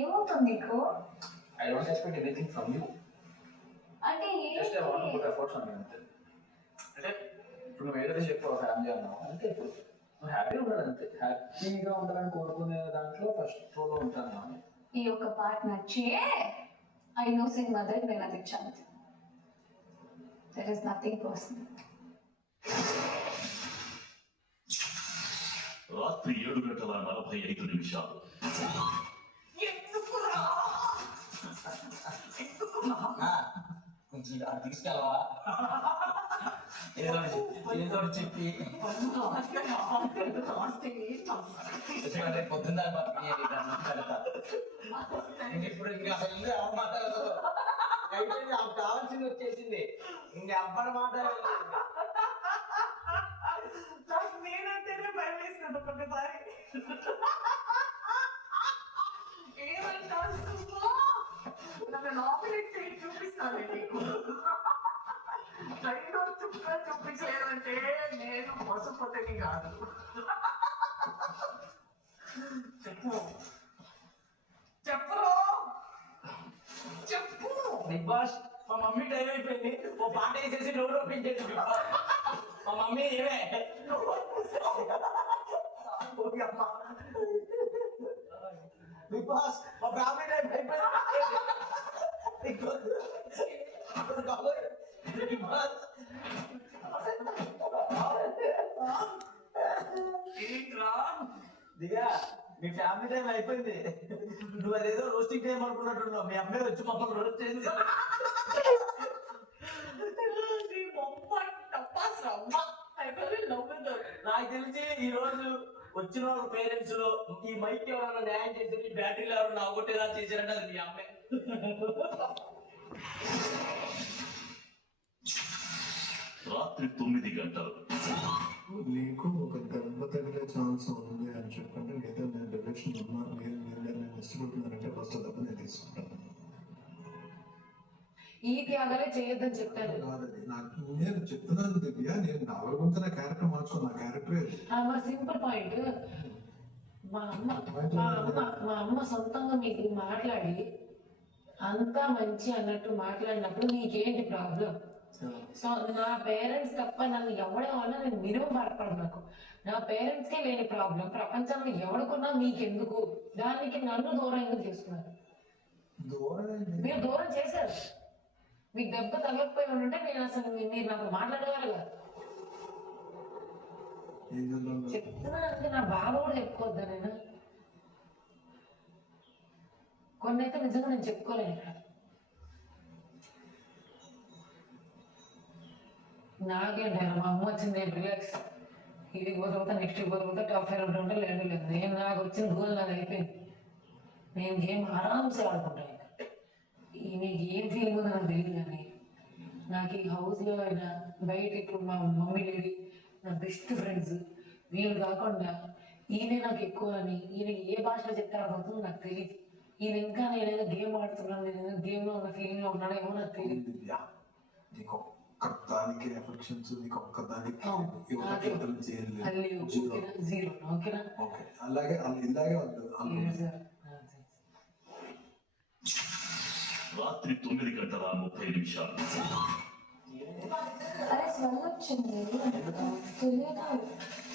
ఏమవుతుంది నీకు? I don't expect anything from you. అంటే Just I want to put efforts on you అంతే. అంటే ఇప్పుడు నువ్వు ఏదైతే చెప్పావు ఫ్యామిలీ అన్నావు అంతే. ఇప్పుడు నువ్వు హ్యాపీగా ఉండాలి అంతే. హ్యాపీగా ఉండాలని కోరుకునే దాంట్లో ఫస్ట్ రోలో ఉంటాను. ఈ యొక్క పార్ట్ నచ్చే ఐ నో సినిమా దగ్గర నేను అది ఇచ్చాను. There is nothing personal. రాత్రి 7:45 కొంచెం తీసుకెళ్ళవా ఏదో చెప్పి పొద్దున్న ఇప్పుడు అసలు ఎవరు మాట్లాడదు అయిపోయింది. ఆమె కావాల్సింది వచ్చేసింది. ఇంక అబ్బని మాట్లాడాలి. నేనంటేనే భయం వేస్తుంది ఒక్కొక్కసారి. ఏమంటావు? నన్ను నామినేట్ చేసి చూపిస్తానండి. రెండు చుక్కలు చూపించలేదంటే నేను మోసపోతేనే కాదు. చెప్పు చెప్పు చెప్పు. బిగ్ బాస్ మా మమ్మీ టైం అయిపోయింది. ఓ పాట వేసేసి డోర్ ఓపెన్ చేసి మా మమ్మీ ఏమే బిగ్ బాస్ మా ఫ్యామిలీ టైం అయిపోయింది. బిగ్ బాస్ ఏంట్రా దిగా మీ ఫ్యామిలీ టైం అయిపోయింది. నువ్వు అదేదో రోస్టింగ్ టైం అనుకున్నట్టున్నావు. మీ అమ్మాయి వచ్చి మమ్మల్ని రోస్ట్ చేసింది. నాకు తెలిసి ఈ రోజు వచ్చిన వాళ్ళ పేరెంట్స్ లో ఈ మైక్ ఎవరన్నా న్యాయం చేసి బ్యాటరీలు ఎవరన్నా అవగొట్టేలా చేశారంటే అది మీ అమ్మాయి. రాత్రి 9 గంటలు నీకు ఒక దెబ్బ తగిలే ఛాన్స్ ఉంది అని చెప్పండి. లేదా నేను రిలేషన్ ఉన్నా నేను ఇష్టపడుతున్నానంటే ఫస్ట్ దెబ్బ నేను తీసుకుంటాను. ఈ త్యాగాలే చేయొద్దని చెప్పాను. కాదండి, నాకు నేను చెప్తున్నాను దివ్య, నేను నాలుగు నా క్యారెక్టర్ మార్చుకున్నా. నా క్యారెక్టర్ సింపుల్ పాయింట్. మా అమ్మ సొంతంగా మీకు మాట్లాడి అంతా మంచి అన్నట్టు మాట్లాడినప్పుడు నీకేంటి ప్రాబ్లం? సో నా పేరెంట్స్ తప్ప నన్ను ఎవడేమన్నా నేను మినిమం బాధపడను. నాకు నా పేరెంట్స్కే లేని ప్రాబ్లం ప్రపంచంలో ఎవడుకున్నా మీకెందుకు? దానికి నన్ను దూరం ఎందుకు చేసుకున్నారు? మీరు దూరం చేశారు. మీకు దెబ్బ తగలకపోయి ఉంటే నేను అసలు మీరు నాకు మాట్లాడేవారు కదా. చెప్తున్నా అంటే నా బాధ కూడా చెప్పుకోవద్దా? నేను కొన్ని అయితే నిజంగా నేను చెప్పుకోలేను. ఇక్కడ నాకేంటి మా అమ్మ వచ్చింది, నేను రిలాక్స్. ఇది పోతా నెక్స్ట్ పోతా టాప్ 5 ఉంటుంటే లేదు. నేను నాకు వచ్చిన గోల్ నాకు అయిపోయింది. నేను గేమ్ ఆరామ్సే ఆడుకుంటాను. నీకు ఏం ఫీలింగ్ ఉందో నాకు తెలియదు. కానీ నాకు ఈ హౌస్లో అయినా బయట ఇప్పుడు మా మమ్మీ డాడీ నా బెస్ట్ ఫ్రెండ్స్ వీళ్ళు కాకుండా ఈయనే నాకు ఎక్కువ అని ఈయన ఏ భాషలో చెప్తే అర్థమవుతుందో నాకు తెలియదు. ఈయన ఇంకా నేనేదో గేమ్ ఆడుతున్నాను, నేను గేమ్లో ఉన్న ఫీలింగ్లో ఉన్నాడేమో నాకు తెలియదు. దానికి ఎఫెక్షన్స్ నీకు ఒక్కదానికి జీరో. ఓకేనా? ఓకే, అలాగే ఇలాగే వద్దు. రాత్రి 9:30 అరే స్మెల్ వచ్చింది తెలియదు.